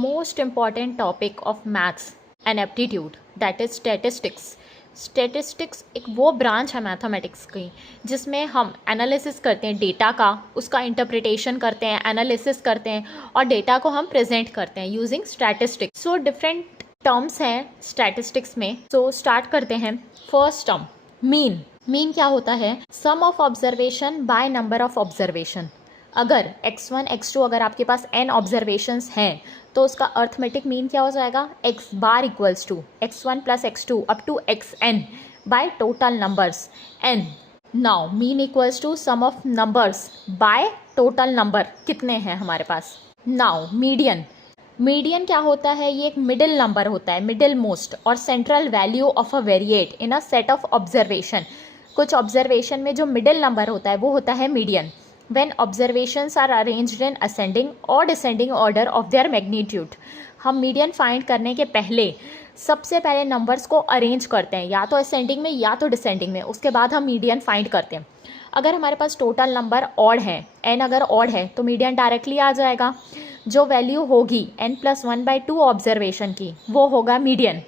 most important topic of maths and aptitude, that is statistics. Statistics एक वो branch है mathematics की जिसमें हम एनालिसिस करते हैं डेटा का, उसका इंटरप्रिटेशन करते हैं, एनालिसिस करते हैं और डेटा को हम प्रेजेंट करते हैं using statistics. So different terms हैं स्टैटिस्टिक्स में. सो स्टार्ट करते हैं. First term mean. मीन क्या होता है? Sum of observation by number of observation. अगर x1 x2 अगर आपके पास n ऑब्जर्वेशंस हैं तो उसका अर्थमेटिक मीन क्या हो जाएगा? x bar equals to x1 plus x2 up to xn by total numbers n. Now mean equals to sum of numbers by total number कितने हैं हमारे पास. Now median. मीडियन क्या होता है? ये एक मिडिल नंबर होता है, मिडिल मोस्ट और central value of a variate in a set of observation. कुछ ऑब्जर्वेशन में जो मिडिल नंबर होता है वो होता है median. When observations are arranged in ascending or descending order of their magnitude. हम मीडियन फाइंड करने के पहले सबसे पहले नंबर्स को अरेंज करते हैं, या तो असेंडिंग में या तो डिसेंडिंग में, उसके बाद हम मीडियन फाइंड करते हैं. अगर हमारे पास टोटल नंबर ऑड है, n अगर ऑड है तो मीडियन डायरेक्टली आ जाएगा. जो वैल्यू होगी n+1/2 ऑब्जर्वेशन की वो होगा मीडियन.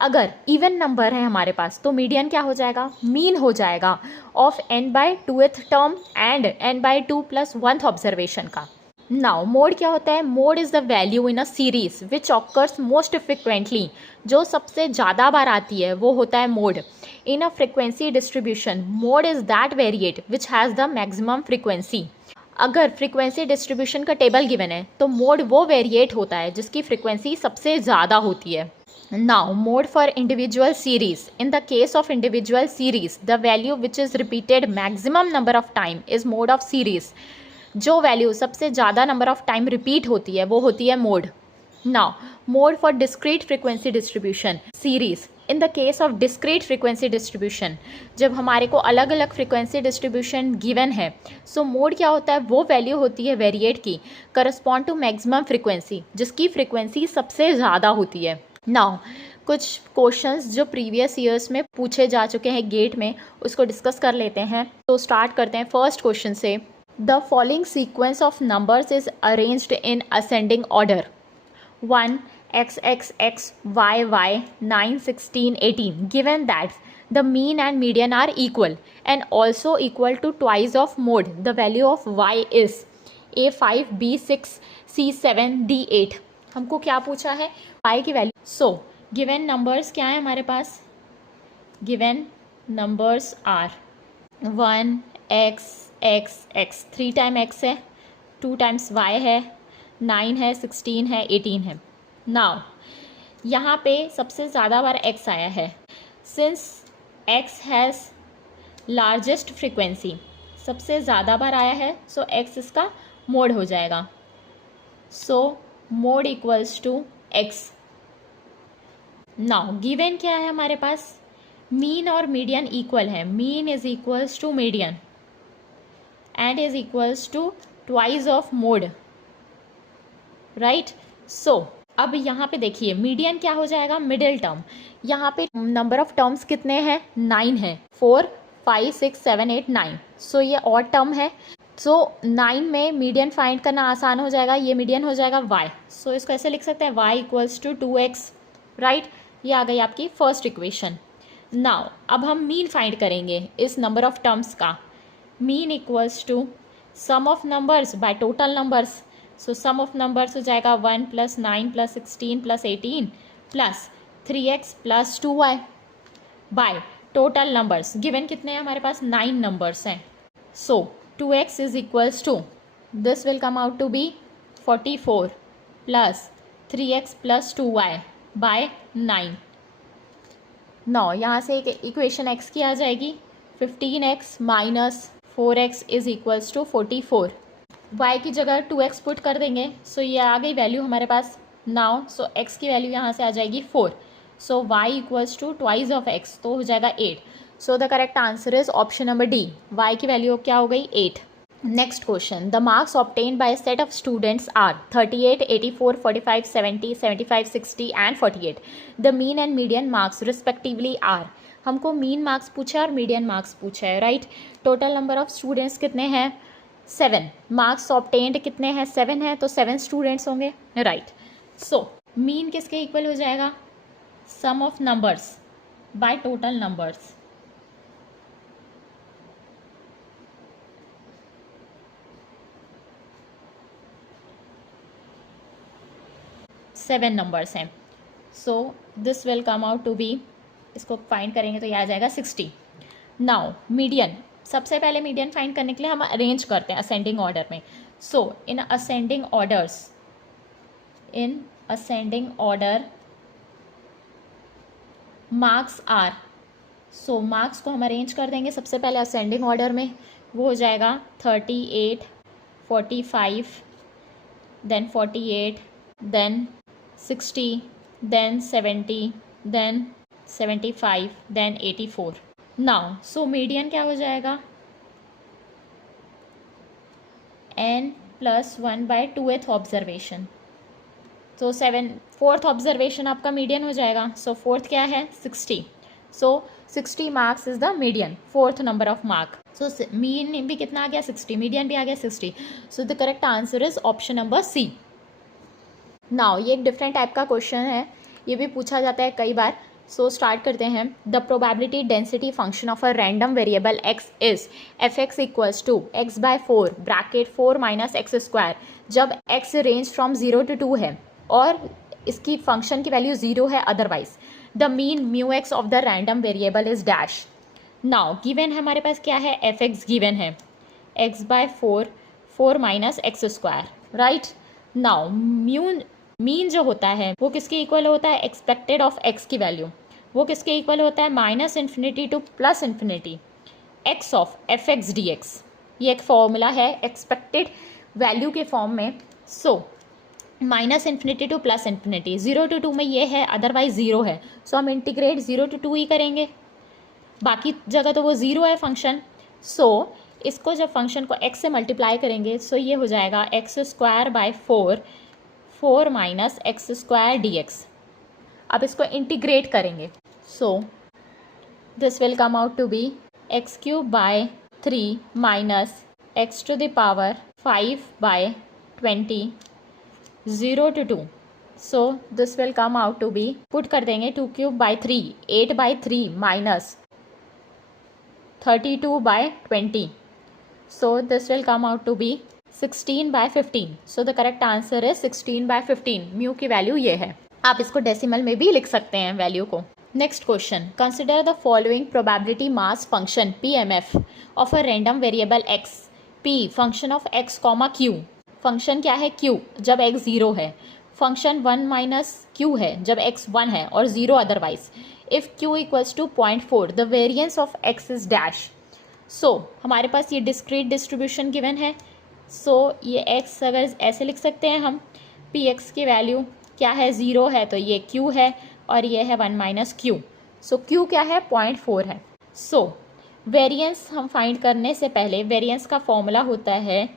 अगर इवन नंबर है हमारे पास तो मीडियन क्या हो जाएगा? मीन हो जाएगा of n/2th term and n/2 + 1th observation का. नाउ मोड क्या होता है? Mode is the value in a series which occurs most frequently. जो सबसे ज़्यादा बार आती है वो होता है mode. In a frequency distribution mode is that variate which has the maximum frequency. अगर फ्रिक्वेंसी डिस्ट्रीब्यूशन का टेबल गिवन है तो मोड वो वेरिएट होता है जिसकी फ्रिक्वेंसी सबसे ज़्यादा होती है. Now, mode for individual series. In the case of individual series, the value which is repeated maximum number of time is mode of series. जो value सबसे ज़्यादा number of time repeat होती है वो होती है mode. Now, mode for discrete frequency distribution series. In the case of discrete frequency distribution, जब हमारे को अलग अलग frequency distribution given है, so mode क्या होता है? वो value होती है variate की correspond to maximum frequency, जिसकी frequency सबसे ज़्यादा होती है. नाउ कुछ क्वेश्चंस जो प्रीवियस ईयर्स में पूछे जा चुके हैं गेट में उसको डिस्कस कर लेते हैं. तो स्टार्ट करते हैं फर्स्ट क्वेश्चन से. The following sequence of numbers is arranged in ascending order. 1 x x x y y 9 16 18 given that the mean and median are equal and also equal to twice of mode. The value of y is a5 b6 c7 d8. हमको क्या पूछा है? y की value. So given numbers क्या है हमारे पास? Given numbers are 1 x x x 3 time x है, 2 टाइम्स y है, 9 है, 16 है, 18 है. नाउ यहाँ पे सबसे ज़्यादा बार x आया है. Since x has largest frequency, सबसे ज़्यादा बार आया है, सो x इसका मोड हो जाएगा. So mode equals to x. Now given क्या है हमारे पास? मीन और मीडियन इक्वल है. Mean is equals to median and is equals to twice of mode, right. So अब यहाँ पे देखिए मीडियन क्या हो जाएगा? Middle term. यहाँ पे नंबर ऑफ टर्म्स कितने हैं? 9 है. 4 5 6 7 8 9. सो ये ऑड टर्म है. सो 9 में मीडियन फाइंड करना आसान हो जाएगा. ये मीडियन हो जाएगा y. सो इसको ऐसे लिख सकते हैं y equals to 2x, right. ये आ गई आपकी फर्स्ट इक्वेशन. नाउ अब हम मीन फाइंड करेंगे इस नंबर ऑफ टर्म्स का. Mean equals to sum of numbers by total numbers. So sum of numbers हो जाएगा 1 + 9 + 16 + 18 + 3x + 2y bye total numbers. Given कितने हैं हमारे पास? 9 नंबर्स हैं. सो 2x is equals to, this will come out to be 44 plus 3x plus 2y by 9. now यहाँ से एक equation x की आ जाएगी. 15x minus 4x is equals to 44. y की जगह 2x पुट कर देंगे. सो ये आ गई वैल्यू हमारे पास. नाउ सो x की वैल्यू यहाँ से आ जाएगी 4. So y equals to twice of x, तो हो जाएगा 8. So the correct answer is option number D. y की वैल्यू क्या हो गई? 8. Next question. The marks obtained by set of students are 38 84 45 70 75 60 and 48. The mean and median marks respectively are. हमको mean marks पूछा है और मीडियन मार्क्स पूछा है, right. Total number of students कितने हैं? 7. मार्क्स ऑब्टेन्ड कितने हैं? 7 है, तो 7 स्टूडेंट्स होंगे, राइट. सो मीन किसके इक्वल हो जाएगा, sum of numbers by total numbers. Seven numbers हैं, so this will come out to be, इसको फाइंड करेंगे तो ये आ जाएगा 60। नाउ मीडियन, सबसे पहले मीडियन फाइंड करने के लिए हम अरेंज करते हैं असेंडिंग ऑर्डर में। So in ascending order marks are, so marks को हम अरेंज कर देंगे सबसे पहले असेंडिंग ऑर्डर में। वो हो जाएगा 38, 45, then 48, then 60, then 70, then 75, then 84। Now so median क्या हो जाएगा, n + 1/2th ऑब्जर्वेशन। तो 4th ऑब्जर्वेशन आपका मीडियन हो जाएगा। सो 4th क्या है, 60। सो 60 marks is the median, 4th number of mark. So mean भी कितना आ गया, 60, मीडियन भी आ गया 60। So the correct answer is option number C. नाउ ये एक डिफरेंट टाइप का क्वेश्चन है, ये भी पूछा जाता है कई बार। सो स्टार्ट करते हैं। The probability density function of a random variable x is f(x) = x/4 bracket 4 - x²। जब x रेंज फ्रॉम 0 to 2 है और इसकी फंक्शन की वैल्यू 0 है otherwise, the mean μx of the random variable is dash. Now given है हमारे पास क्या है, f(x) गिवन है x/4 4 - x², right. Now mean जो होता है वो किसके इक्वल होता है, एक्सपेक्टेड ऑफ x की वैल्यू, वो किसके इक्वल होता है, -∞ to +∞ x of f(x) dx। ये एक फॉर्मूला है एक्सपेक्टेड वैल्यू के फॉर्म में। सो -∞ to +∞, 0 to 2 में ये है, अदरवाइज 0 है। सो हम इंटीग्रेट 0 to 2 ही करेंगे, बाकी जगह तो वो 0 है फंक्शन। सो इसको जब फंक्शन को x से मल्टीप्लाई करेंगे, सो ये हो जाएगा x² 4 - x² dx। अब इसको इंटीग्रेट करेंगे, so this will come out to be x³ 3 - x⁵5/20 0 to 2। So this will come out to be, put कर देंगे 2³ 3 8/3 - 32/20। So this will come out to be 16/15। So the correct answer है 16/15। Mu की value ये है। आप इसको decimal में भी लिख सकते हैं वैल्यू को। Next question, consider the following probability mass function PMF of a random variable x p function of x, q। Function क्या है, q, जब x 0 है। फंक्शन 1 - q है जब x 1 है और 0 otherwise. If q = 0.4 the variance of x is dash. So हमारे पास ये डिस्क्रीट डिस्ट्रीब्यूशन गिवन है। सो ये x अगर ऐसे लिख सकते हैं हम, px की वैल्यू क्या है, 0 है तो ये q है और ये है 1 - q। सो q क्या है, 0.4 है। सो वेरिएंस हम फाइंड करने से पहले वेरिएंस का फॉर्मूला होता है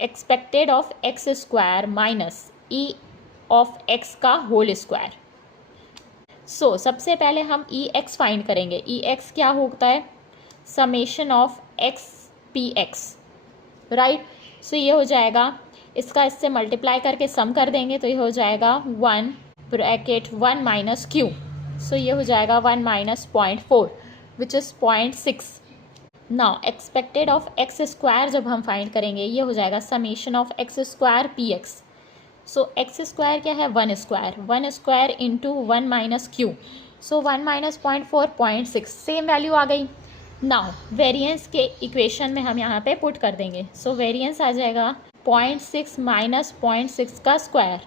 expected of x² minus e of x का होल स्क्वायर। सो सबसे पहले हम ex फाइंड करेंगे। ex क्या होता है, summation of x px, right. So ये हो जाएगा, इसका इससे मल्टीप्लाई करके सम कर देंगे तो ये हो जाएगा 1 ब्रैकेट 1 - q। सो ये हो जाएगा 1 - 0.4 which is 0.6। Now expected of x² जब हम फाइंड करेंगे ये हो जाएगा summation of x² px। So x² क्या है, 1 स्क्वायर इंटू 1 - q। सो 1 - 0.4 0.6, सेम वैल्यू आ गई। नाउ वेरिएंस के इक्वेशन में हम यहाँ पे पुट कर देंगे। सो वेरिएंस आ जाएगा 0.6 माइनस 0.6 का स्क्वायर।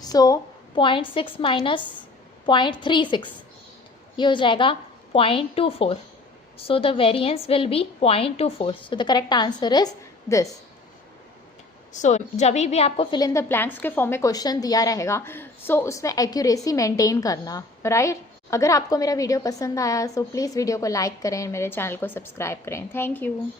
सो 0.6 माइनस 0.36 ये हो जाएगा 0.24। So the variance will be 0.24। So the correct answer is this. So जब भी आपको फिल इन द ब्लैंक्स के फॉर्म में क्वेश्चन दिया रहेगा, सो उसमें एक्यूरेसी मेंटेन करना, राइट। अगर आपको मेरा वीडियो पसंद आया सो प्लीज़ वीडियो को लाइक करें, मेरे चैनल को सब्सक्राइब करें। Thank you.